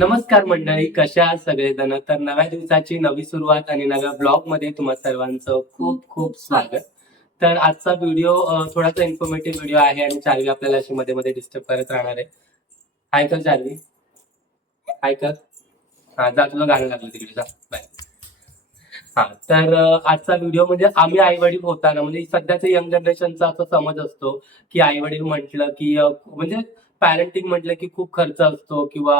नमस्कार मंडळी कशा सगळे सगळेजण? तर नव्या दिवसाची नवी सुरुवात आणि नव्या ब्लॉगमध्ये तुम्हा सर्वांचं खूप खूप स्वागत. तर आजचा व्हिडिओ थोडासा इन्फॉर्मेटिव्ह व्हिडिओ आहे आणि चार्वी आपल्याला अशी मध्ये मध्ये डिस्टर्ब करत राहणार आहे. हाय कर चार्वी. हाय कर. हा जा तुला गाणं लागलं तिकडे जा. बाय हा तर आजचा व्हिडिओ म्हणजे आम्ही आई वडील होताना म्हणजे सध्याच्या यंग जनरेशनचा असा समज असतो की आई वडील म्हटलं की म्हणजे पॅरेंटिंग म्हटलं की खूप खर्च असतो किंवा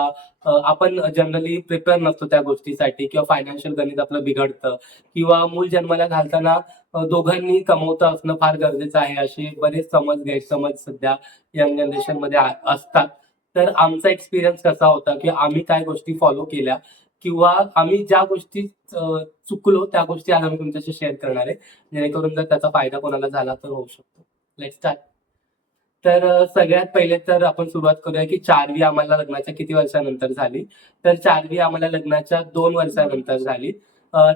आपण जनरली प्रिपेअर नसतो त्या गोष्टीसाठी किंवा फायनान्शियल गणित आपलं बिघडतं किंवा मूल जन्माला घालताना दोघांनी कमवतं असणं फार गरजेचं आहे असे बरेच समज गैरसमज सध्या यंग जनरेशनमध्ये असतात. तर आमचा एक्सपिरियन्स कसा होता की आम्ही काय गोष्टी फॉलो केल्या किंवा आम्ही ज्या गोष्टी चुकलो त्या गोष्टी आज आम्ही तुमच्याशी शेअर करणार आहे. जेणेकरून जर त्याचा फायदा कोणाला झाला तर होऊ शकतो. लेट स्टार्ट तर सगळ्यात पहिले तर आपण सुरुवात करूया की चारवी आम्हाला लग्नाच्या किती वर्षानंतर झाली? तर चारवी आम्हाला लग्नाच्या दोन वर्षानंतर झाली.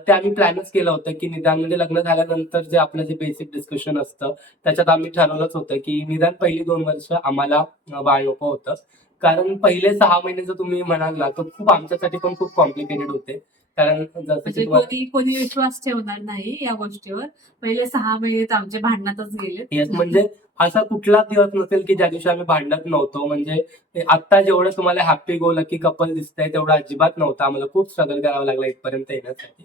ते आम्ही प्लॅनच केलं होतं की निदान म्हणजे लग्न झाल्यानंतर जे आपलं जे बेसिक डिस्कशन असतं त्याच्यात आम्ही ठरवलंच होतं की निदान पहिली दोन वर्ष आम्हाला बाळ नको होतं. कारण पहिले सहा महिने जर तुम्ही म्हणाल ना तर खूप आमच्यासाठी पण खूप कॉम्प्लिकेटेड होते. कारण म्हणजे कोणी कोणी विश्वास ठेवणार नाही या गोष्टीवर. पहिले सहा महिने तर आमचे भांडणातच गेले म्हणजे असा कुठला दिवस नसेल की ज्या दिवशी आम्ही भांडत नव्हतो. म्हणजे ते आता जेवढं तुम्हाला हॅपी गो लकी कपल दिसतंय तेवढं अजिबात नव्हतं. आम्हाला खूप स्ट्रगल करावं लागलं इथपर्यंत येण्यासाठी.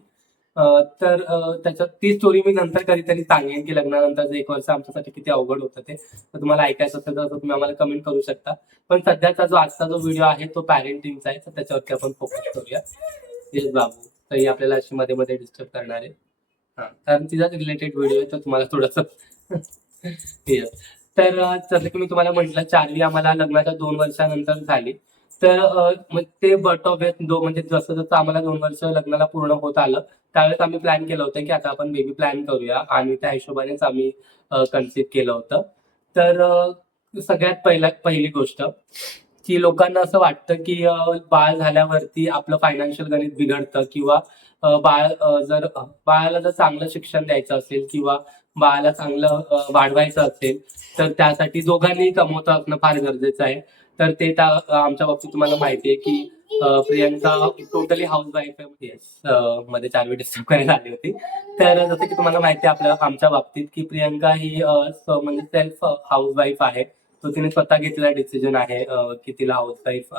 तर त्याच्यात ती स्टोरी मी नंतर कधीतरी सांगेन की लग्नानंतरचं एक वर्ष आमच्यासाठी किती अवघड होतं ते. तर तुम्हाला ऐकायचं असेल तर तुम्ही आम्हाला कमेंट करू शकता. पण सध्याचा जो आजचा जो व्हिडिओ आहे तो पॅरेंटिंगचा आहे. तर त्याच्यावरती आपण फोकस करूया. येस बाबू तर ही आपल्याला अशी मध्ये मध्ये डिस्टर्ब करणार. आहे हा कारण तिचाच रिलेटेड व्हिडिओ आहे तर तुम्हाला थोडंसं तर जसं की मी तुम्हाला म्हटलं चारवी आम्हाला लग्नाच्या दोन वर्षानंतर झाली. तर मग ते बट ऑफ दो म्हणजे जसं जसं आम्हाला दोन वर्ष लग्नाला पूर्ण होत आलं त्यावेळेस आम्ही प्लॅन केलं होतं की आता आपण बेबी प्लॅन करूया. आणि त्या हिशोबानेच आम्ही कन्सिप्ट केलं होतं. तर सगळ्यात पहिला पहिली गोष्ट की लोकांना असं वाटतं की बाळ झाल्यावरती आपलं फायनान्शियल गणित बिघडतं किंवा बाळ जर बाळाला जर चांगलं शिक्षण द्यायचं असेल किंवा बाळाला चांगलं वाढवायचं असेल तर त्यासाठी दोघांनी कमवता असणं फार गरजेचं आहे. तर ते त्या आमच्या बाबतीत तुम्हाला माहिती आहे की Priyanka Priyanka totally housewife आहे मध्ये चार वेळ डिस्टर्ब करायला आली होती. तर जसं की तुम्हाला माहिती आहे आपल्या आमच्या बाबतीत की प्रियंका ही म्हणजे सेल्फ हाऊस वाईफ आहे. तो तिने स्वतः घेतलेला डिसिजन आहे की तिला हाऊस वाईफ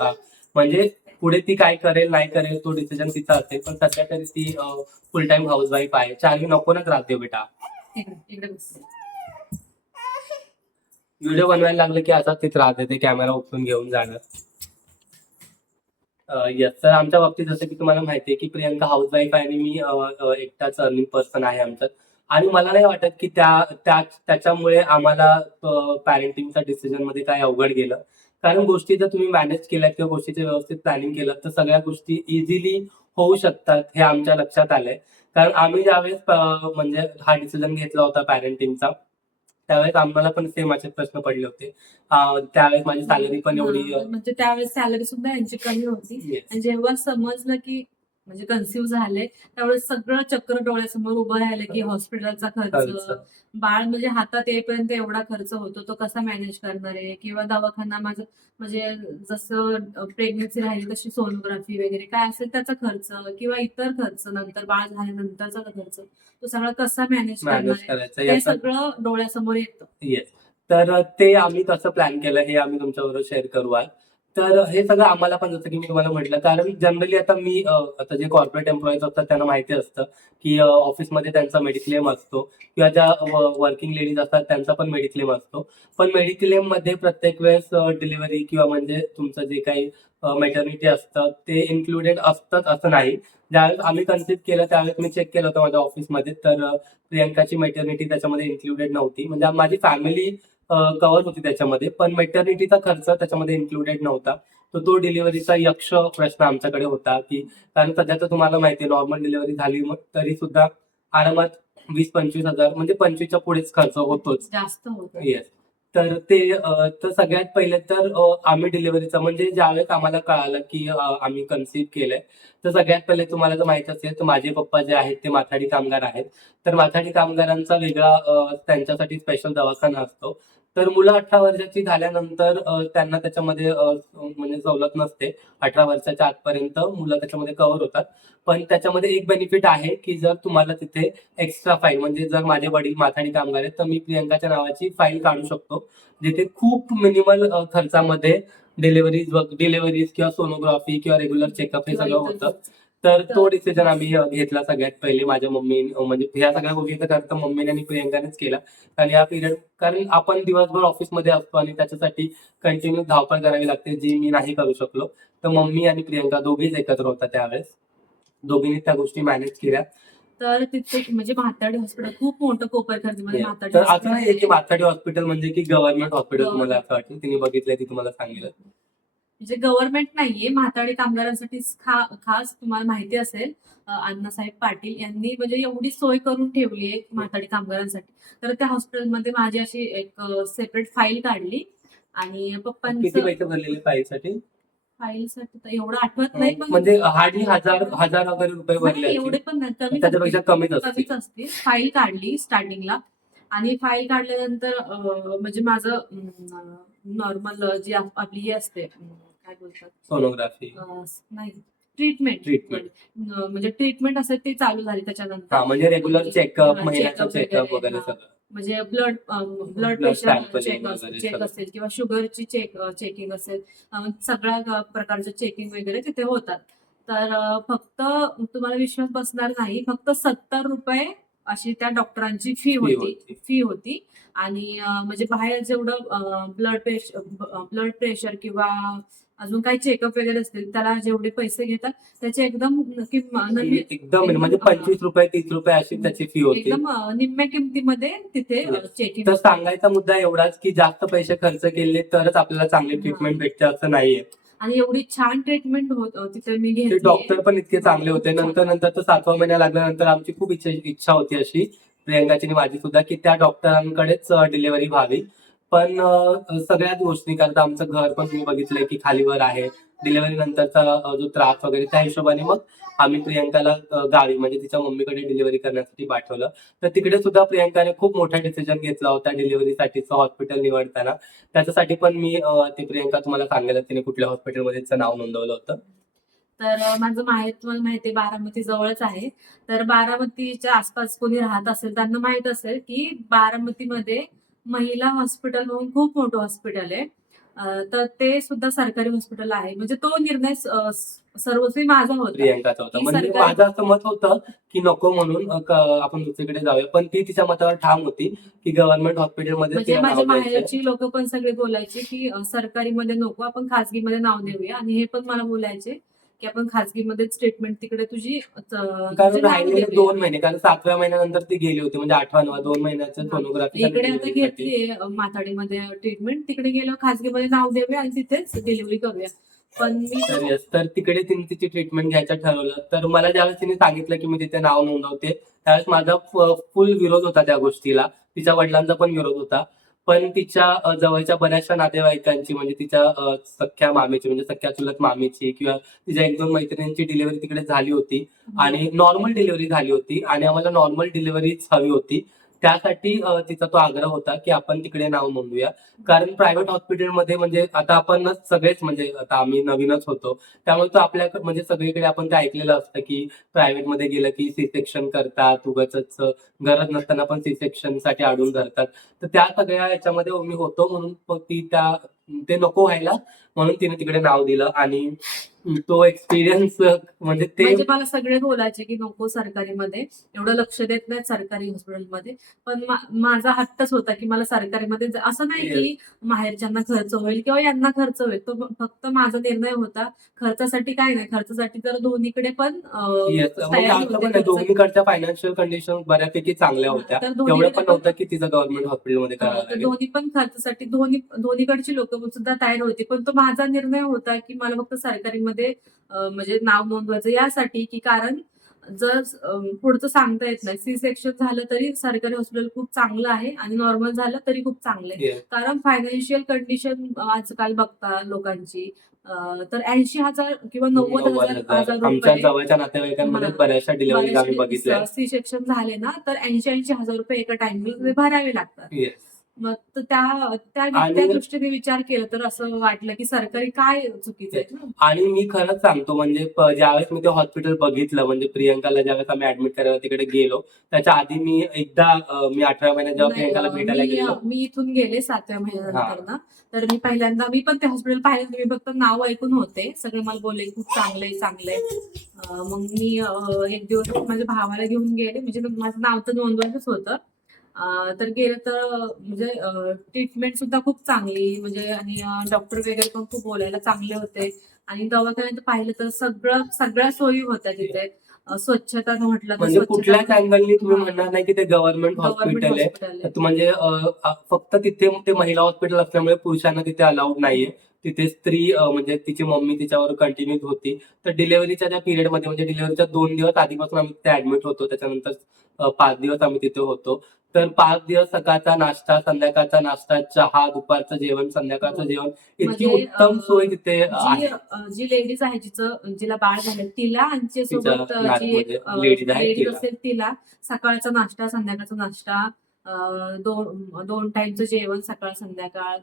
म्हणजे पुढे ती काय करेल नाही करेल तो डिसिजन तिचा असेल. पण सध्या तरी ती फुल टाइम हाऊस वाईफ आहे. चारवी नको ना त्रास देऊ बेटा. व्हिडिओ बनवायला लागलं की असा ती त्रास देते कॅमेरा उचलून घेऊन जाणं. येस तर आमच्या बाबतीत जसं की तुम्हाला माहिती आहे की प्रियंका हाऊस वाईफ आहे आणि मी एकटाच अर्निंग पर्सन आहे आमच्यात आणि मला नाही वाटत की त्या त्या त्याच्यामुळे आम्हाला पॅरेंटिंगच्या डिसिजनमध्ये काय अवघड गेलं. कारण गोष्टी जर तुम्ही मॅनेज केल्यात किंवा गोष्टीचं व्यवस्थित प्लॅनिंग केलं तर सगळ्या गोष्टी इझिली होऊ शकतात हे आमच्या लक्षात आलंय. कारण आम्ही ज्यावेळेस म्हणजे हा डिसिजन घेतला होता पॅरेंटिंगचा त्यावेळेस आम्हाला पण सेम असे प्रश्न पडले होते. त्यावेळेस माझी सॅलरी पण एवढी म्हणजे त्यावेळेस सॅलरी सुद्धा यांची कमी होती. जेव्हा समजलं की म्हणजे कन्फ्युज झाले. त्यावेळेस सगळं चक्र डोळ्यासमोर उभं राहिलं की हॉस्पिटलचा खर्च. बाळ म्हणजे हातात येईपर्यंत एवढा खर्च होतो तो कसा मॅनेज करणार आहे? किंवा दवाखाना माझं म्हणजे जसं प्रेग्नेन्सी राहिली तशी सोनोग्राफी वगैरे काय असेल त्याचा खर्च किंवा इतर खर्च नंतर बाळ झाल्यानंतरचा खर्च तो सगळा कसा मॅनेज करणार याचा सगळं डोळ्यासमोर येतं. तर ते आम्ही कसं प्लॅन केलं हे आम्ही तुमच्याबरोबर शेअर करू आज. तर हे सगळं आम्हाला पण जसं की मी तुम्हाला म्हटलं कारण जनरली आता मी आता जे कॉर्पोरेट एम्प्लॉईज असतात त्यांना माहिती असतं की ऑफिसमध्ये त्यांचा मेडिक्लेम असतो किंवा ज्या वर्किंग लेडीज असतात त्यांचा पण मेडिक्लेम असतो. पण मेडिक्लेममध्ये प्रत्येक वेळेस डिलिव्हरी किंवा म्हणजे तुमचं जे काही मेटर्निटी असतं ते इन्क्लुडेड असतंच असं नाही. ज्यावेळेस आम्ही कन्सिप्ट केलं त्यावेळेस मी चेक केलं होतं माझ्या ऑफिसमध्ये तर प्रियंकाची मेटर्निटी त्याच्यामध्ये इन्क्लुडेड नव्हती. म्हणजे माझी फॅमिली कव्हर होती त्याच्यामध्ये. पण मेटर्निटीचा खर्च त्याच्यामध्ये इन्क्लुडेड नव्हता. तर तो डिलिव्हरीचा यक्ष प्रश्न आमच्याकडे होता की कारण सध्या तर तुम्हाला माहिती आहे नॉर्मल डिलिव्हरी झाली मग तरी सुद्धा आरामात वीस पंचवीस हजार म्हणजे पंचवीसच्या पुढेच खर्च होतोच. जास्त होतं. येस तर ते तर सगळ्यात पहिले तर आम्ही डिलिव्हरीचं म्हणजे ज्यावेळेस आम्हाला कळालं की आम्ही कन्सिव्ह केलंय तर सगळ्यात पहिले तुम्हाला जर माहीत असेल तर माझे पप्पा जे आहेत ते माथाडी कामगार आहेत. तर माथाडी कामगारांचा वेगळा त्यांच्यासाठी स्पेशल दवाखाना असतो. तर मुलं अठरा वर्षाची झाल्यानंतर त्यांना त्याच्यामध्ये म्हणजे सवलत नसते. अठरा वर्षाच्या आतपर्यंत मुलं त्याच्यामध्ये कव्हर होतात. पण त्याच्यामध्ये एक बेनिफिट आहे की जर तुम्हाला तिथे एक्स्ट्रा फाईल म्हणजे जर माझे वडील माथाडी कामगार आहेत तर मी प्रियंकाच्या नावाची फाईल काढू शकतो. जिथे खूप मिनिमल खर्चामध्ये डिलिव्हरीज डिलिव्हरीज किंवा सोनोग्राफी किंवा रेग्युलर चेकअप हे सगळं होतं. तर तो डिसिजन आम्ही घेतला सगळ्यात पहिले माझ्या मम्मी म्हणजे ह्या सगळ्या गोष्टीचा खर्च मम्मीने आणि प्रियंकानेच केला आणि या पिरियड कारण आपण दिवसभर ऑफिसमध्ये असतो आणि त्याच्यासाठी कंटिन्यू धावपळ करावी लागते जी मी नाही करू शकलो. तर मम्मी आणि प्रियंका दोघीच एकत्र होता त्यावेळेस. दोघींनी त्या गोष्टी मॅनेज केल्या. तर तिथे म्हणजे म्हाताडी हॉस्पिटल खूप मोठं कोपरखर्चमध्ये म्हाताडी तर असं नाही की. माथाडी हॉस्पिटल म्हणजे की गव्हर्नमेंट हॉस्पिटल. तुम्हाला असं वाटतं तिने बघितलंय ती तुम्हाला सांगितलं. म्हणजे गव्हर्नमेंट नाहीये म्हाताडी कामगारांसाठी खा- खास तुम्हाला माहिती असेल अण्णासाहेब पाटील यांनी म्हणजे एवढी सोय करून ठेवली आहे म्हाताडी कामगारांसाठी. तर त्या हॉस्पिटलमध्ये माझी अशी एक सेपरेट फाईल काढली आणि किती पैसे भरलेले फाईलसाठी? फाईलसाठी तर एवढं आठवत नाही पण म्हणजे हार्डली हजार हजार वगैरे रुपये भरले नाही, असतील. एवढे पण नाही कमी त्याच्यापेक्षा कमीच असतील. कमीच असतील. फाईल काढली स्टार्टिंगला आणि फाईल काढल्यानंतर म्हणजे माझं नॉर्मल जी आप- आपली हे असते काय बोलतात सोनोग्राफी अं, नाही ट्रीटमेंट ट्रीटमेंट म्हणजे ट्रीटमेंट असेल ती चालू झाली त्याच्यानंतर. म्हणजे रेग्युलर चेकअप हा, महिन्याचं checkup चेकअप वगैरे, वगैरे हा. सगळं. म्हणजे blood blood Blood pressure sampling check वगैरे चेक सगळं. असेल किंवा शुगरची चेक चेकिंग असेल अं, सगळ्या ग- प्रकारचं चेकिंग वगैरे तिथे होतात. तर अं, फक्त तुम्हाला विश्वास बसणार नाही फक्त सत्तर रुपये अशी त्या डॉक्टरांची फी Fee होती. होती. फी होती. आणि अं, म्हणजे बाहेर जेवढं ब्लड प्रेशर ब्लड प्रेशर किंवा अजून काही चेकअप वगैरे असतील त्याला जेवढे पैसे घेतात त्याचे एकदम एकदम म्हणजे पंचवीस रुपये तीस रुपये अशी त्याची फी होती एकदम अं, निम्म्या किमतीमध्ये तिथे. चेकिंग तर सांगायचा मुद्दा एवढाच की जास्त पैसे खर्च केले तरच आपल्याला चांगली. ट्रीटमेंट भेटते असं नाहीये आणि एवढी छान ट्रीटमेंट होत अं, तिथे मी ते घेतली डॉक्टर पण इतके चांगले होते नंतर नंतर तर सातवा महिना लागल्यानंतर आमची खूप इच्छा इच्छा होती अशी प्रियंकाची आणि माझी सुद्धा की त्या डॉक्टरांकडेच डिलिव्हरी व्हावी पण सगळ्याच गोष्टी कारण आमचं घर पण तुम्ही बघितलंय की खालीवर आहे. डिलिव्हरी नंतरचा जो त्रास वगैरे त्या हिशोबाने मग आम्ही प्रियंकाला गावी म्हणजे तिच्या मम्मीकडे डिलिव्हरी करण्यासाठी पाठवलं. तर तिकडे सुद्धा प्रियंकाने खूप मोठा डिसिजन घेतला होता डिलिव्हरीसाठीचं हॉस्पिटल निवडताना. त्याच्यासाठी पण मी ती प्रियंका तुम्हाला सांगायला तिने कुठल्या हॉस्पिटलमध्ये तिचं नाव नोंदवलं होतं. तर माझं माहीत तुम्हाला माहिती आहे बारामती जवळच आहे. तर बारामतीच्या आसपास कोणी राहत असेल त्यांना माहीत असेल की बारामतीमध्ये महिला हॉस्पिटल म्हणून खूप मोठं हॉस्पिटल आहे. तर ते सुद्धा सरकारी हॉस्पिटल आहे. म्हणजे तो निर्णय सर्वस्वी माझा होता. प्रियंकाचा होता. की म्हणजे सरकारी- माझं असं मत होतं की नको म्हणून अ, क- आपण दुसरीकडे जाऊया. पण ती तिच्या मतावर ठाम होती की गव्हर्नमेंट हॉस्पिटलमध्ये म्हणजे माझ्या माहेरची लोक पण सगळे बोलायचे की अं, सरकारीमध्ये नको आपण खासगीमध्ये नाव देऊया. आणि हे पण मला बोलायचे. की आपण खासगीमध्येच ट्रीटमेंट तिकडे तुझी कारण देऊया. दोन महिने कारण सातव्या महिन्यानंतर ती गेली होती म्हणजे आठवा नवा दोन महिन्याचं. सोनोग्राफी इकडे आता घेतलीये अं, माथाडीमध्ये ट्रीटमेंट तिकडे गेलो खासगीमध्ये नाव देऊया आणि तिथेच डिलिव्हरी करूया. पण मी तर तिकडे तिने तिची ट्रीटमेंट घ्यायचं ठरवलं. तर मला ज्यावेळेस तिने सांगितलं की मी तिथे नाव नोंदवते त्यावेळेस माझा फुल विरोध होता त्या गोष्टीला. तिच्या वडिलांचा पण विरोध होता. पण तिच्या जवळच्या बऱ्याचशा नातेवाईकांची म्हणजे तिच्या सख्या मामीची म्हणजे सख्या चुलत मामीची किंवा तिच्या एक दोन मैत्रिणींची डिलिव्हरी तिकडे झाली होती. आणि नॉर्मल डिलिव्हरी झाली होती आणि आम्हाला नॉर्मल डिलिव्हरीच हवी होती. त्यासाठी तिचा तो आग्रह होता की आपण तिकडे नाव नोंदवूया कारण प्रायव्हेट हॉस्पिटलमध्ये म्हणजे आता आपण सगळेच म्हणजे आता आम्ही नवीनच होतो. त्यामुळे तो आपल्या म्हणजे सगळीकडे आपण ते ऐकलेलं असतं की प्रायव्हेटमध्ये गेलं की सी सेक्शन करतात उगाच गरज नसताना पण सी सेक्शनसाठी अडून धरतात. तर त्या सगळ्या याच्यामध्ये मी होतो म्हणून ती त्या ते नको व्हायला. म्हणून तिने तिकडे नाव दिलं आणि तो एक्सपिरियन्स म्हणजे ते म्हणजे मला सगळे बोलायचे की नको सरकारीमध्ये. एवढं लक्ष देत नाहीत सरकारी हॉस्पिटलमध्ये. पण मा- माझा हट्टच होता की मला सरकारीमध्ये जा- असं नाही की माहेरच्यांना खर्च होईल किंवा यांना खर्च होईल. तो फक्त माझा निर्णय होता. खर्चासाठी काय नाही. खर्चासाठी तर दोन्हीकडे पण अं, Yes, तयारी असं होते पण नाही, खर्च. दोन्हीकडच्या फायनान्शियल कंडिशन बऱ्यापैकी चांगल्या होत्या. तर एवढं पण नव्हतं की तिचं गव्हर्नमेंट हॉस्पिटलमध्ये करावं हा, तर लागेल. दोन्ही पण खर्चासाठी दोन्ही दोन्हीकडची लोक सुद्धा तयार होती. पण तो माझा निर्णय होता की मला फक्त सरकारीमध्ये म्हणजे नाव नोंदवायचं यासाठी की कारण जर पुढचं सांगता येत नाही. सी सेक्शन झालं तरी सरकारी हॉस्पिटल खूप चांगलं आहे आणि नॉर्मल झालं तरी खूप चांगलं आहे. कारण फायनान्शियल कंडिशन आजकाल बघता लोकांची तर ऐंशी हजार किंवा नव्वद हजार सी सेक्शन झाले ना तर ऐंशी ऐंशी हजार रुपये एका टाइमला भरावे लागतात. मग तर त्या त्या आणि- त्या दृष्टीने विचार केला तर असं वाटलं की सरकारी काय चुकीचं आहे आणि मी खरंच सांगतो म्हणजे प- ज्यावेळेस मी ते हॉस्पिटल बघितलं म्हणजे प्रियंकाला ज्यावेळेस आम्ही ऍडमिट करायला तिकडे गेलो त्याच्या आधी मी एकदा अं, मी अठरा महिन्यात जेव्हा नाही, प्रियंकाला भेटायला मी गेलो. मी इथून गेले सातव्या महिन्यानंतर ना. तर मी पहिल्यांदा मी पण ते हॉस्पिटल पाहिलं मी फक्त नाव ऐकून होते. सगळे मला बोलले खूप चांगले चांगले मग मी अं, एक दिवस माझ्या भावाला घेऊन गेले. म्हणजे माझं नाव तर नोंदवायचंच होतं. तर गेलं तर म्हणजे ट्रीटमेंट सुद्धा खूप चांगली म्हणजे आणि डॉक्टर वगैरे पण खूप बोलायला चांगले होते. आणि दवाखान्यात पाहिलं तर सगळं सगळ्या सोयी होत्या तिथे. स्वच्छता म्हटलं म्हणजे कुठल्याच अँगलनी तुम्ही. म्हणणार नाही की ते गव्हर्नमेंट हॉस्पिटल आहे? म्हणजे फक्त तिथे ते महिला हॉस्पिटल असल्यामुळे पुरुषांना तिथे अलाउड नाहीये. तिथे स्त्री म्हणजे तिची मम्मी तिच्यावर कंटिन्यू होती. तर डिलिव्हरीच्या त्या पिरियडमध्ये म्हणजे डिलिव्हरीच्या दोन दिवस आधीपासून आम्ही तिथे ऍडमिट होतो. त्याच्यानंतर पाच दिवस आम्ही तिथे होतो. तर पाच दिवस सकाळचा नाश्ता संध्याकाळचा नाश्ता चहा दुपारचं जेवण संध्याकाळचं जेवण. इतकी म्हणजे, उत्तम सोय तिथे जी लेडीज आहे जिचं जिला बाळ झालं तिला आणि तिच्यासोबत तिच्या अं, जी एक नातमध्ये ladies आहे लेडीज तिला. असेल तिला सकाळचा नाश्ता संध्याकाळचा नाश्ता दोन दोन टाइमचं जेवण सकाळ संध्याकाळ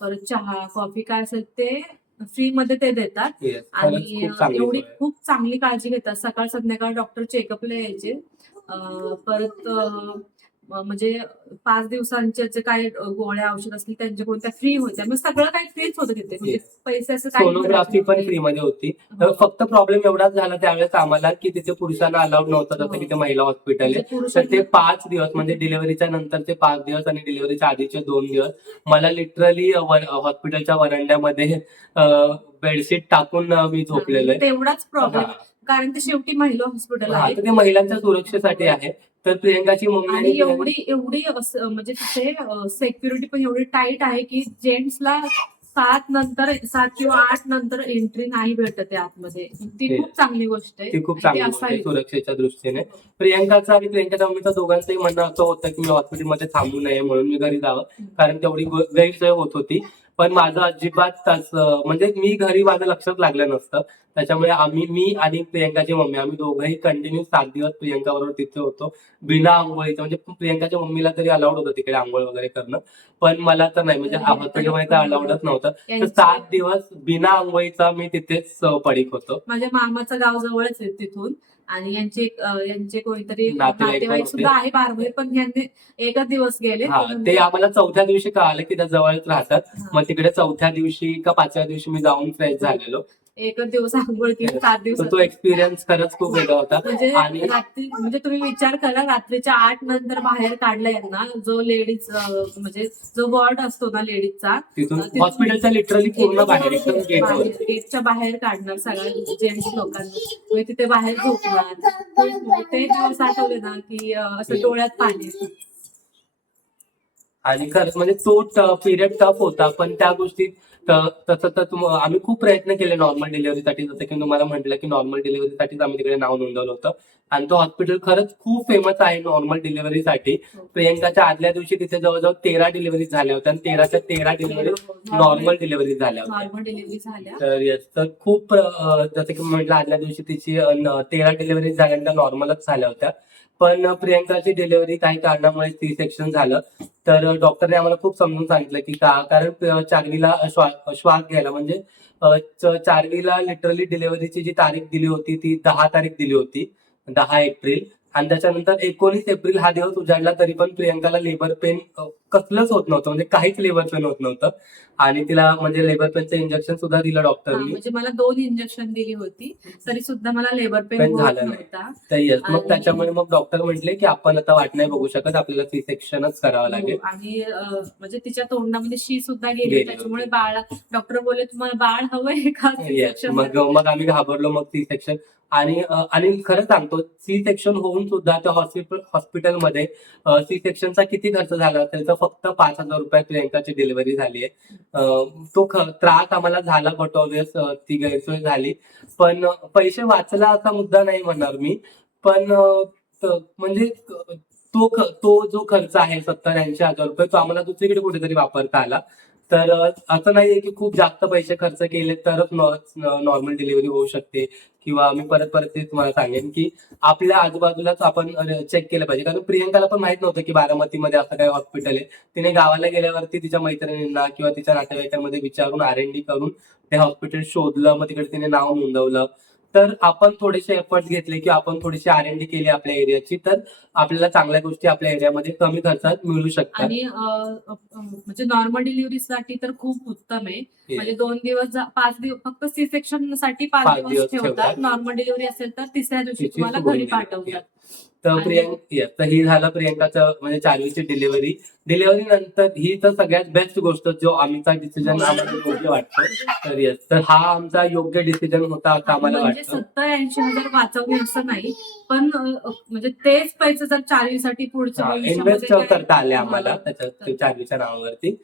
परत चहा कॉफी काय असेल ते फ्री मध्ये ते देतात. Yes, खरंच आणि खूप अं, चांगली एवढी सोय. आहे. खूप चांगली काळजी घेतात. सकाळ संध्याकाळ डॉक्टर चेकअपला यायचे. अं, परत अं, म्हणजे पाच दिवसांच्या जे काही गोळ्या औषध असतील त्यांच्याकडून त्या फ्री होत्या मग सगळं काही फ्रीच होतं तिथे म्हणजे. पैसे असं काही सोनोग्राफी पण फ्री. मध्ये होती हो. फक्त प्रॉब्लेम एवढाच झाला त्यावेळेस आम्हाला की तिथे पुरुषांना अलाउड नव्हतं जसं हो. की ते महिला हॉस्पिटल आहे म्हणजे तर ते पाच दिवस म्हणजे डिलिव्हरीच्या नंतरचे पाच दिवस आणि डिलिव्हरीच्या आधीचे दोन दिवस मला लिटरली हॉस्पिटलच्या वरांड्यामध्ये बेडशीट टाकून मी झोपलेलो आहे तेवढाच प्रॉब्लेम हा. कारण ते शेवटी महिला हॉस्पिटल हा, आहे. तर ते महिलांच्या सुरक्षेसाठी आहे. तर प्रियंकाची मम्मी आणि एवढी एवढी असं म्हणजे तिथे सेक्युरिटी पण एवढी टाईट आहे की जेंट्सला सात नंतर सात किंवा आठ नंतर एंट्री नाही भेटत आहे आतमध्ये. ती खूप चांगली गोष्ट आहे. ती खूप आणि चांगली गोष्ट आहे असावी. सुरक्षेच्या दृष्टीने. प्रियंकाचं आणि प्रियंकाच्या मम्मीचं दोघांचंही म्हणणं असं होतं की मी हॉस्पिटलमध्ये थांबू नये म्हणून मी घरी जावं. कारण तेवढी गो- गैरसोय होत होती. पण माझं अजिबात तसं म्हणजे मी घरी माझं लक्षच लागलं नसतं. त्याच्यामुळे आम्ही मी आणि प्रियंकाची मम्मी आम्ही दोघंही कंटिन्यू सात दिवस प्रियंका बरोबर तिथे होतो. बिना आंघोळीचं म्हणजे प्रियंकाच्या मम्मीला तरी अलाउड होतं तिकडे आंघोळ वगैरे करणं. पण मला तर नाही म्हणजे हॉस्पिटलमध्ये तर अलाउडच नव्हतं. तर सात दिवस बिना आंघोळीचा मी तिथेच पडीक होतो. माझ्या मामाचं गाव जवळच आहे तिथून. आणि यांचे यांचे कोणीतरी नातेवाईक सुद्धा आहे बारवले पण यांनी एकच दिवस गेले. हा ते आम्हाला चौथ्या दिवशी कळालं की त्या जवळच राहतात. मग तिकडे चौथ्या दिवशी का पाचव्या दिवशी मी जाऊन फ्रेश झालेलो. एकच दिवस आंघोळ केली सात तर दिवसात तो एक्सपिरियन्स खरंच खूप वेगळा होता. म्हणजे आणि- रात्री म्हणजे तुम्ही विचार करा रात्रीच्या आठ नंतर बाहेर काढला यांना जो लेडीज म्हणजे जो वॉर्ड असतो ना लेडीजचा तिथून हॉस्पिटलच्या लिटरली पूर्ण बाहेर एकदम गेटच्या बाहेर काढणार सगळ्या जेंट्स लोकांना. तिथे बाहेर झोपणार. ते- दिवस आठवले ना की असं डोळ्यात पाणी. आणि खरंच म्हणजे तो पिरियड टफ होता पण त्या गोष्टी त- तसं तर तुम- आम्ही खूप प्रयत्न केले नॉर्मल डिलिव्हरीसाठी जसं की तुम्हाला म्हटलं की नॉर्मल डिलिव्हरीसाठीच आम्ही तिकडे नाव नोंदवलं होतं. आणि तो हॉस्पिटल खरंच खूप फेमस आहे नॉर्मल डिलिव्हरीसाठी प्रियंकाच्या आदल्या दिवशी तिथे जवळजवळ तेरा डिलिव्हरी झाल्या होत्या. आणि तेराच्या तेरा डिलिव्हरी नॉर्मल डिलिव्हरी झाल्या होत्या. तर येस तर खूप जसं की म्हटलं आदल्या दिवशी तिची तेरा डिलिव्हरी झाल्यानंतर नॉर्मलच झाल्या होत्या. पण प्रियंकाची डिलिव्हरी काही कारणामुळे सी सेक्शन झालं. तर डॉक्टरने आम्हाला खूप समजून सांगितलं की का कारण अं, चार्वीला श्वास श्वास घ्यायला म्हणजे अं, चार्वीला लिटरली डिलिव्हरीची जी तारीख दिली होती ती दहा तारीख दिली होती दहा एप्रिल. आणि त्याच्यानंतर एकोणीस एप्रिल हा दिवस उजाडला तरी पण प्रियंकाला लेबर पेन कसलंच होत नव्हतं. म्हणजे काहीच लेबर पेन होत नव्हतं. आणि तिला म्हणजे लेबर पेनचं इंजेक्शन सुद्धा दिलं डॉक्टरनी म्हणजे मला दोन इंजेक्शन दिली होती. तरी सुद्धा मला लेबर पेन झालं नाही. येस मग आणि- त्याच्यामुळे मग डॉक्टर म्हटले की आपण आता वाट नाही बघू शकत आपल्याला सी सेक्शनच करावं लागेल. हो, आणि अं, म्हणजे तिच्या तोंडामध्ये शी सुद्धा गेली त्याच्यामुळे. बाळा डॉक्टर बोलले तुम्हाला बाळ हवंय का मग मग आम्ही घाबरलो मग सी सेक्शन आणि आणि खरं सांगतो सी सेक्शन होऊन सुद्धा त्या हॉस्पिटल हॉस्पिटलमध्ये सी सेक्शनचा किती खर्च झाला असेल तर फक्त पाच हजार रुपयात प्रियंकाची डिलिव्हरी झाली आहे. तो त्रास आम्हाला झाला बट ती गैरसोय झाली. पण पैसे वाचला असा मुद्दा नाही म्हणणार मी. पण म्हणजे तो तो जो खर्च आहे सत्तर ऐंशी हजार रुपये तो आम्हाला दुसरीकडे कुठेतरी वापरता आला. तर असं नाहीये की खूप जास्त पैसे खर्च केले तरच नॉर्मल डिलिव्हरी होऊ शकते. किंवा मी परत परत ते तुम्हाला सांगेन की आपल्या आजूबाजूलाच आपण चेक केलं पाहिजे. कारण प्रियंकाला पण माहीत नव्हतं की बारामतीमध्ये असं काही हॉस्पिटल आहे. तिने गावाला गेल्यावरती तिच्या मैत्रिणींना किंवा तिच्या नातेवाईकांमध्ये विचारून आर एन डी करून ते हॉस्पिटल शोधलं. मग तिकडे तिने नाव नोंदवलं. तर आपण थोडेसे एफर्ट्स घेतले की आपण थोडीशी आर एन डी केली आपल्या एरियाची तर आपल्याला चांगल्या गोष्टी आपल्या एरियामध्ये कमी खर्चात मिळू शकतात. आणि अं, म्हणजे नॉर्मल डिलिव्हरीसाठी तर खूप उत्तम आहे. म्हणजे दोन दिवस जा- पाच दिवस फक्त सी सेक्शनसाठी पाच पाच दिवस दिवस ठेवतात. ठेवतात. नॉर्मल डिलिव्हरी असेल तर तिसऱ्या दिवशी तिची तुम्हाला घरी. पाठवतात. तर प्रियंक तर ही झालं प्रियंकाचं म्हणजे चार्वीची डिलिव्हरी डिलिव्हरी नंतर ही तर सगळ्यात बेस्ट गोष्ट जो आमचा डिसिजन आम्हाला योग्य वाटतो. तर येस तर हा आमचा योग्य डिसिजन होता असं आम्हाला म्हणजे वाटतं. सत्तर ऐंशी हजार वाचवणे असं नाही पण अं, म्हणजे तेच पैसे जर चालवीसाठी पुढच्या इन्व्हेस्ट भविष्यामध्ये काय- करता आले आम्हाला हा. त्याच्या चार्वीच्या नावावरती.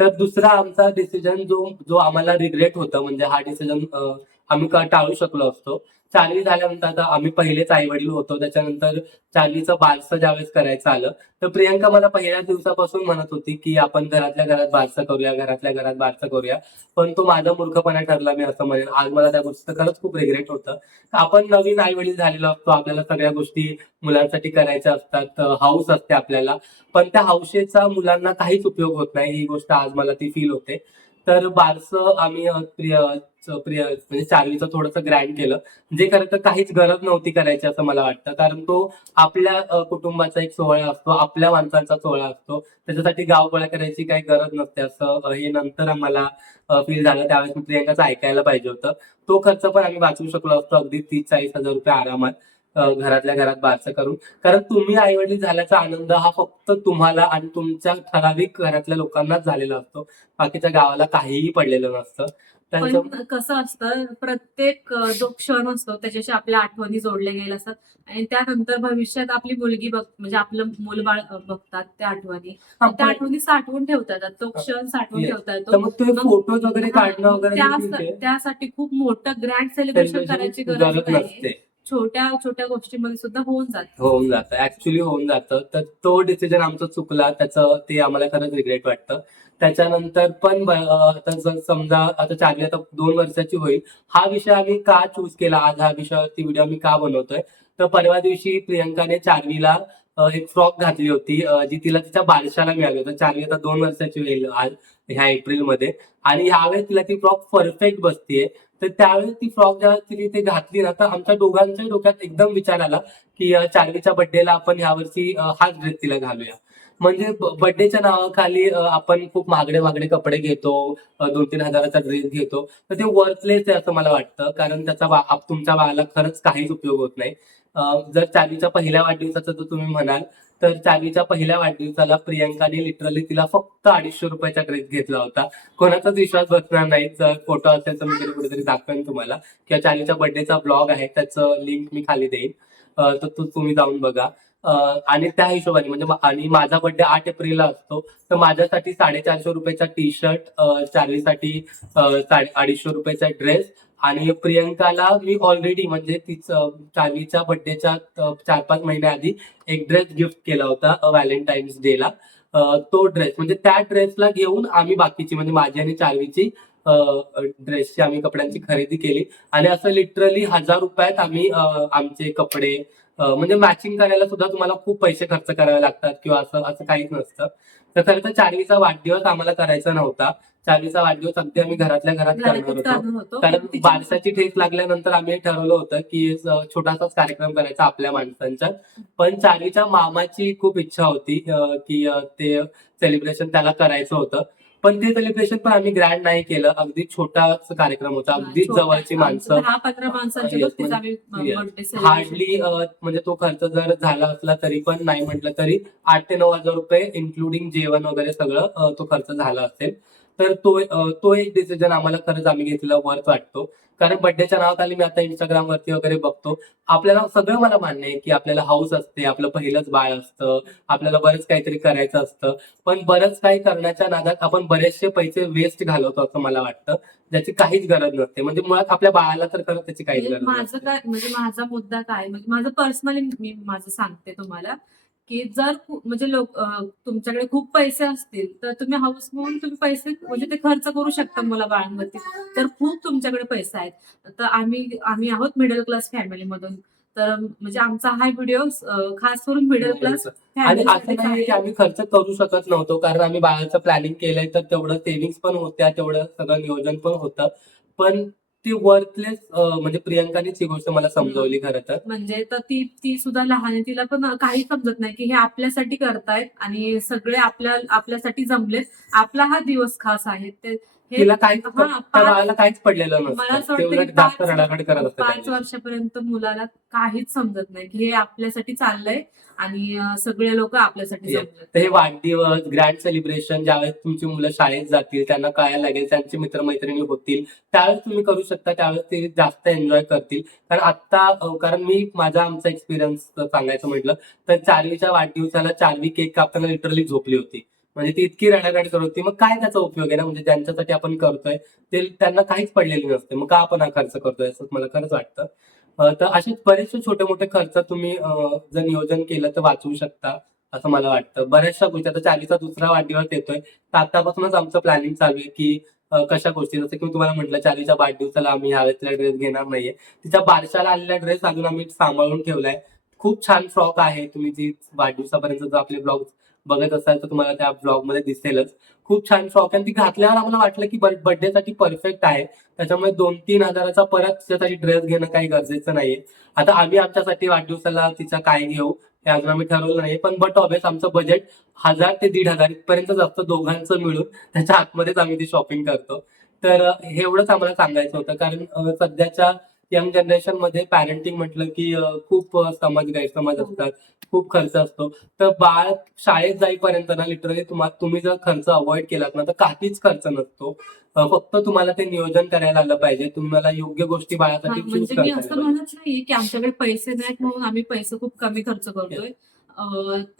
तर दुसरा आमचा डिसिजन जो जो आम्हाला रिग्रेट होतं म्हणजे हा डिसिजन आम्ही का टाळू शकलो असतो चालवी झाल्यानंतर आता आम्ही पहिलेच आई वडील होतो. त्याच्यानंतर चालवीचं बारसं ज्यावेळेस करायचं आलं तर प्रियंका मला पहिल्या दिवसापासून म्हणत होती की आपण घरातल्या घरात बारसं करूया घरातल्या घरात बारसं करूया. पण तो माझा मूर्खपणा ठरला मी असं म्हणेन. आज मला त्या गोष्टीचं खरंच खूप रिग्रेट होतं. आपण नवीन आई वडील झालेलो असतो. आपल्याला सगळ्या गोष्टी मुलांसाठी करायच्या असतात. हाऊस असते आपल्याला. पण त्या हौशेचा मुलांना काहीच उपयोग होत नाही. ही गोष्ट आज मला ती फील होते. तर बारसं आम्ही प्रिय प्रिय म्हणजे चार्वीचं थोडंसं ग्रँड केलं. जे खरं तर काहीच गरज नव्हती करायची असं मला वाटतं. कारण तो आपल्या कुटुंबाचा एक सोहळा असतो आपल्या माणसांचा सोहळा असतो. त्याच्यासाठी गावगोळा करायची काही गरज नसते असं हे नंतर आम्हाला फील झालं. त्यावेळेस मी प्रियंकाचं ऐकायला पाहिजे होतं. तो खर्च पण आम्ही वाचवू शकलो असतो अगदी तीस चाळीस हजार रुपये आरामात. घरातल्या घरात बारसं करून. कारण तुम्ही आईवडील झाल्याचा आनंद हा फक्त तुम्हाला आणि तुमच्या ठराविक घरातल्या लोकांनाच झालेला असतो. बाकीच्या गावाला काहीही पडलेलं नसतं. पण कसं असतं प्रत्येक जो क्षण असतो त्याच्याशी आपल्या आठवणी जोडल्या गेल्या असतात. आणि त्यानंतर भविष्यात आपली मुलगी बघ म्हणजे आपलं मुलबाळ बघतात त्या आठवणी. त्या आठवणी साठवून ठेवतात. तो क्षण साठवून. ठेवता येतो फोटोज वगैरे. त्यासाठी खूप मोठं ग्रँड सेलिब्रेशन करायची गरज नाही. नसते. छोट्या छोट्या गोष्टीमध्ये सुद्धा होऊन जात. होऊन जातं. ऍक्च्युली होऊन जातं. तर तो डिसिजन आमचा चुकला. त्याचं ते आम्हाला खरंच रिग्रेट वाटतं. त्याच्यानंतर पण आता जर समजा आता चार्ली आता दोन वर्षाची होईल. हा विषय आम्ही का चूज केला? आज हा विषयावरती व्हिडिओ आम्ही का बनवतोय? तर परवा दिवशी प्रियंकाने चार्वीला एक फ्रॉक घातली होती जी तिला तिच्या बारशाला मिळाली होती. चार्ली आता दोन वर्षाची होईल आज ह्या एप्रिलमध्ये. आणि ह्यावेळेस तिला ती फ्रॉक परफेक्ट बसतीये. तर त्यावेळेस ती फ्रॉक ज्या तिने ते घातली ना तर आमच्या दोघांच्या डोक्यात एकदम विचार आला की चार्लीच्या बर्थडेला आपण यावर्षी हाच ड्रेस तिला घालूया. म्हणजे बर्थडेच्या नावाखाली आपण खूप महागडे महागडे कपडे घेतो दोन तीन हजाराचा ड्रेस घेतो. तर ते वर्थलेस आहे असं मला वाटतं कारण त्याचा तुमच्या बाळाला खरंच काहीच उपयोग होत नाही. जर चार्लीच्या पहिल्या वाढदिवसाचं जर तुम्ही म्हणाल तर चार्वीच्या पहिल्या वाढदिवसाला प्रियंकाने लिटरली तिला फक्त अडीचशे रुपयाचा ड्रेस घेतला होता. कोणाचाच विश्वास बसणार नाही. फोटो असेल तर मी तरी कुठेतरी दाखवेन तुम्हाला. किंवा चार्लीच्या बर्थडेचा ब्लॉग आहे त्याचं लिंक मी खाली देईन. तर तो तुम्ही जाऊन बघा. आणि त्या हिशोबाने म्हणजे आणि माझा बर्थडे आठ एप्रिलला असतो तर माझ्यासाठी साडेचारशे रुपयाचा टी शर्ट चार्लीसाठी अडीचशे रुपयाचा ड्रेस आणि प्रियंकाला मी ऑलरेडी म्हणजे तिचं चालीच्या बर्थडेच्या चार पाच महिन्याआधी एक ड्रेस गिफ्ट केला होता व्हॅलेंटाईन्स डेला तो ड्रेस म्हणजे त्या ड्रेसला घेऊन आम्ही बाकीची म्हणजे माझी आणि चार्वीची ड्रेसची आम्ही कपड्यांची खरेदी केली. आणि असं लिटरली हजार रुपयात आम्ही आमचे कपडे म्हणजे मॅचिंग करायला सुद्धा तुम्हाला खूप पैसे खर्च करावे लागतात किंवा असं असं काहीच नसतं. तर खरं तर चार्वीचा वाढदिवस आम्हाला करायचा नव्हता. चार्वीचा वाढदिवस अगदी आम्ही घरातल्या घरात करणार होतो. करणं बारशाची ठेच लागल्यानंतर आम्ही ठरवलं होतं की छोटासाच कार्यक्रम करायचा आपल्या माणसांच्या. पण चार्वीच्या मामाची खूप इच्छा होती की ते सेलिब्रेशन त्याला करायचं होतं. पण ते सेलिब्रेशन पण आम्ही ग्रँड नाही केलं. अगदी छोटाच कार्यक्रम होता. अगदी जवळची माणसं. दहा पंधरा आम्ही हार्डली म्हणजे तो खर्च जर झाला असला तरी पण नाही म्हटलं तरी आठ ते नऊ हजार रुपये इन्क्लुडिंग जेवण वगैरे सगळं अ, तो खर्च झाला असेल. तर तो तो एक डिसिजन आम्हाला खरंच आम्ही घेतला वर्थ वाटतो. कारण बर्थडेच्या नावाखाली मी आता इंस्टाग्राम वरती वगैरे बघतो. आपल्याला सगळं मला मान्य आहे की आपल्याला हाऊस असते आपलं पहिलंच बाळ असतं आपल्याला बरंच काहीतरी करायचं असतं. पण बरंच काही करण्याच्या नादात आपण बरेचसे पैसे वेस्ट घालवतो असं मला वाटतं. ज्याची काहीच गरज नसते. म्हणजे मुळात आपल्या बाळाला तर खरं त्याची काहीच गरज माझं काय म्हणजे माझा मुद्दा काय म्हणजे माझं पर्सनली मी माझं सांगते तुम्हाला. की जर म्हणजे लोक तुमच्याकडे खूप पैसे असतील तर तुम्ही हाऊस म्हणून तुम्ही पैसे म्हणजे ते खर्च करू शकता मुला बाळांवरती. तर खूप तुमच्याकडे पैसे आहेत. तर आम्ही आम्ही आहोत मिडल क्लास फॅमिलीमधून तर म्हणजे आमचा हा व्हिडिओ खास करून मिडल क्लास आणि असं नाही की आम्ही खर्च करू शकत नव्हतो कारण आम्ही बाळाचं प्लॅनिंग केलंय तर तेवढं सेव्हिंग पण होत्या तेवढं सगळं नियोजन पण होतं. पण ती वर्थलेस म्हणजे प्रियंकानेच ही गोष्ट मला समजवली खरं तर. म्हणजे तर ती ती सुद्धा लहान आहे तिला पण काही समजत नाही की हे आपल्यासाठी करतायत आणि सगळे आपल्या आपल्यासाठी जमलेत. आपला हा दिवस खास आहे. ते तिला काहीच हा, त्या पाच- बाळाला काहीच पडलेलं मला नसतं. असं ते वाटतं उलट की जास्त पाच- रडारड करत असतं पाच त्यावेळी. वर्षापर्यंत मुलाला काहीच समजत नाही की हे आपल्यासाठी चाललंय आणि अं, सगळे लोक आपल्यासाठी तर हे वाढदिवस ग्रँड सेलिब्रेशन ज्यावेळेस तुमची मुलं शाळेत जातील त्यांना कळायला लागेल त्यांचे मित्रमैत्रिणी होतील त्यावेळेस तुम्ही करू शकता त्यावेळेस ते जास्त एन्जॉय करतील. कारण आता अं, कारण मी माझा आमचा एक्सपिरियन्स सांगायचं म्हटलं तर चार्वीच्या वाढदिवसाला चार्वी केक कापताना लिटरली झोपली होती. म्हणजे ती इतकी रडारड करत होती. मग काय त्याचा उपयोग आहे ना? म्हणजे ज्यांच्यासाठी आपण करतोय ते त्यांना काहीच पडलेली नसते. मग का आपण हा खर्च करतोय? असं मला खरंच वाटतं. तर असे बरेचसे छोटे मोठे खर्च तुम्ही जर नियोजन केलं तर वाचवू शकता असं मला वाटतं. बऱ्याचशा गोष्टी आता चालीचा दुसरा वाढदिवस येतोय. तर आतापासूनच आमचं प्लॅनिंग चालू आहे की कशा गोष्टी जसं की मी तुम्हाला म्हटलं चालीच्या वाढदिवसाला आम्ही ह्यावेळेसला ड्रेस घेणार नाहीये. तिच्या बारशाला आलेला ड्रेस अजून आम्ही सांभाळून ठेवलाय. खूप छान फ्रॉक आहे. तुम्ही जी वाढदिवसापर्यंत आपले ब्लॉग बघत असाल तर तुम्हाला त्या ब्लॉगमध्ये दिसेलच. खूप छान फ्रॉक आणि ती घातल्यावर आम्हाला वाटलं की बर्थडे साठी परफेक्ट आहे. त्याच्यामुळे दोन तीन हजाराचा परत तिच्यासाठी ड्रेस घेणं काही गरजेचं नाहीये. आता आम्ही आमच्यासाठी वाढदिवसाला तिचा काय घेऊ हे अजून आम्ही ठरवलं नाही पण बट ऑबियस आमचं बजेट हजार ते दीड हजार इथपर्यंत जास्त दोघांचं मिळून. त्याच्या आतमध्येच आम्ही ती शॉपिंग करतो. तर हे एवढंच आम्हाला सांगायचं होतं. कारण सध्याच्या यंग जनरेशनमध्ये पॅरेंटिंग म्हटलं की खूप समाज गैरसमज असतात खूप खर्च असतो. तर बाळ शाळेत जाईपर्यंत ना लिटरली तुम्हाला तुम्ही जर खर्च अवॉइड केलात ना तर काहीच खर्च नसतो. फक्त तुम्हाला ते नियोजन करायला आलं पाहिजे. तुम्हाला योग्य गोष्टी हा, बाळासाठी म्हणजे मी असं म्हणत नाहीये की आमच्याकडे पैसे नाहीत म्हणून आम्ही पैसे खूप कमी खर्च करतोय.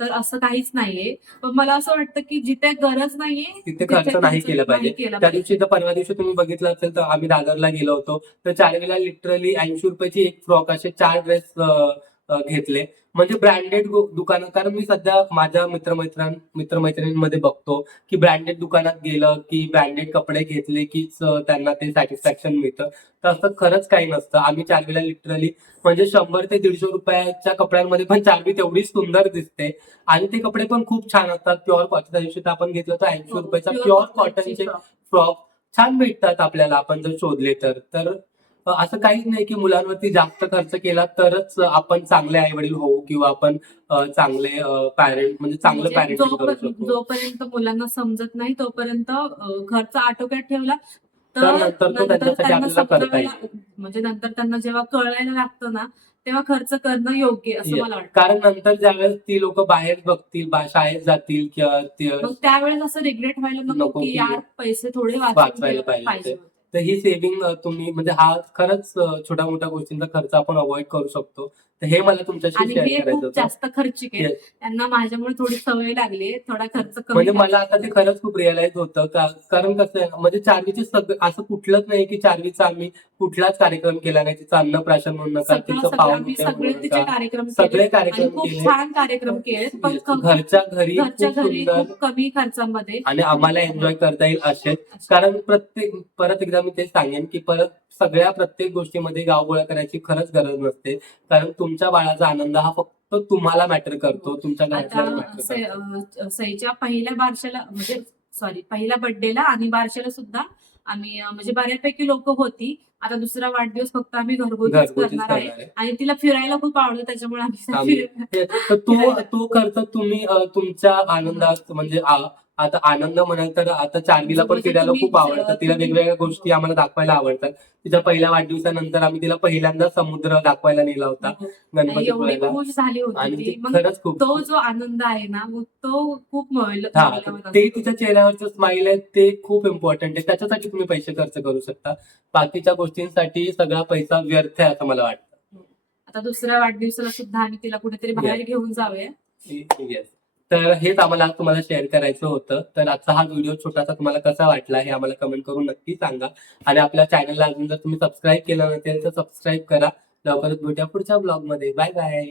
तर असं काहीच नाहीये. पण मला असं वाटतं की जिथे गरज नाहीये तिथे खर्च नाही केला पाहिजे. त्या दिवशी तर परवा दिवशी तुम्ही बघितलं असेल तर आम्ही दादरला गेलो होतो. तर चारवीला लिटरली ऐंशी रुपयाची एक फ्रॉक असे चार ड्रेस घेतले. म्हणजे ब्रँडेड दुकानं. कारण मी सध्या माझ्या मित्रमैत्रीण मित्रमैत्रिणींमध्ये बघतो की ब्रँडेड दुकानात गेलं की ब्रँडेड कपडे घेतले कीच त्यांना ते सॅटिस्फॅक्शन मिळतं. तर असं खरंच काही नसतं. आम्ही चारवीला लिटरली म्हणजे शंभर ते दीडशे रुपयाच्या कपड्यांमध्ये पण चारवी तेवढी सुंदर दिसते. आणि ते कपडे पण खूप छान असतात. प्युअर कॉटन त्या दिवशी तर आपण घेतलं होतं ऐंशी हो, रुपयाचा प्युअर कॉटनचे फ्रॉक छान भेटतात आपल्याला आपण जर शोधले तर. तर असं काहीच नाही की मुलांवरती जास्त खर्च केला तरच आपण चांगले आई वडील होऊ किंवा आपण चांगले पॅरेंट म्हणजे चांगलं म्हणजे पॅरेंटिंग करू जोपर्यंत मुलांना समजत नाही तोपर्यंत खर्च आटोक्यात ठेवला तर म्हणजे नंतर त्यांना जेव्हा कळायला लागतं ना तेव्हा खर्च करणं योग्य असं. मला वाटतं कारण नंतर ज्यावेळेस ती लोक बाहेर बघतील शाळेत जातील किंवा त्यावेळेस असं रिग्रेट व्हायला नको की यार पैसे थोडे वाचवायला पाहिजे. तर ही सेव्हिंग तुम्ही म्हणजे हा खरंच छोट्या मोठ्या गोष्टींचा खर्च आपण अवॉइड करू शकतो. तर हे मला तुमच्याशी आणि हे खूप जास्त खर्चिक आहे. Yes. त्यांना माझ्यामुळे थोडी सवय लागली थोडा खर्च कमी म्हणजे. मला आता ते खरंच खूप रिअलाइज होतं का कारण कसं आहे म्हणजे चारवीचे सगळं असं कुठलंच नाही की चारवीचा आम्ही कुठलाच कार्यक्रम केला नाही. तिचं अन्नप्राशन म्हणू नका सगळं तिचं सगळं सगळे कार्यक्रम सगळे केले. आणि कार्यक्रम खूप केले. छान कार्यक्रम केले. पण क- घरच्या घरी घरच्या खूप घरी सुंदर खूप कमी खर्चामध्ये आणि आम्हाला एन्जॉय करता येईल असेच कारण प्रत्येक परत एकदा मी तेच सांगेन की परत सगळ्या प्रत्येक गोष्टीमध्ये गावगोळा करायची खरंच गरज नसते. कारण तुमच्या बाळाचा आनंद हा फक्त तुम्हाला मॅटर करतो तुमच्या आता अं, सईच्या पहिल्या बारशाला म्हणजे सॉरी पहिल्या बर्थडेला आणि बारशाला सुद्धा आम्ही म्हणजे बऱ्यापैकी लोक होती. आता दुसरा वाढदिवस फक्त आम्ही घरगुतीच करणार आहे. आणि तिला फिरायला खूप आवडतं त्याच्यामुळे आम्ही ते- खर्च तुम्ही तुमच्या आनंदात म्हणजे आता आनंद म्हणाल तर आता चार्वीला पण फिरायला खूप आवडतं. तिला वेगवेगळ्या गोष्टी आम्हाला दाखवायला आवडतात. तिच्या पहिल्या वाढदिवसानंतर आम्ही तिला पहिल्यांदा समुद्र दाखवायला नेला होता. आणि एवढी गणपतीपुळ्याला खुश झाली होती आणि ती. ती मग खरंच खूप तो जो आनंद आहे ना तो खूप ते. तिच्या चेहऱ्यावरचं स्माइल आहे ते खूप इम्पॉर्टंट आहे. त्याच्यासाठी तुम्ही पैसे खर्च करू शकता. बाकीच्या गोष्टींसाठी सगळा पैसा व्यर्थ आहे असं मला वाटतं. आता दुसऱ्या वाढदिवसाला सुद्धा आम्ही तिला कुठेतरी बाहेर घेऊन जाऊया. येस तर हेच आम्हाला आज तुम्हाला शेअर करायचं होतं. तर आजचा हा व्हिडिओ छोटासा तुम्हाला कसा वाटला हे आम्हाला कमेंट करून नक्की सांगा. आणि आपल्या चॅनलला अजून जर तुम्ही सबस्क्राईब केलं नसेल तर सबस्क्राईब करा. लवकरच भेटूया पुढच्या ब्लॉगमध्ये बाय बाय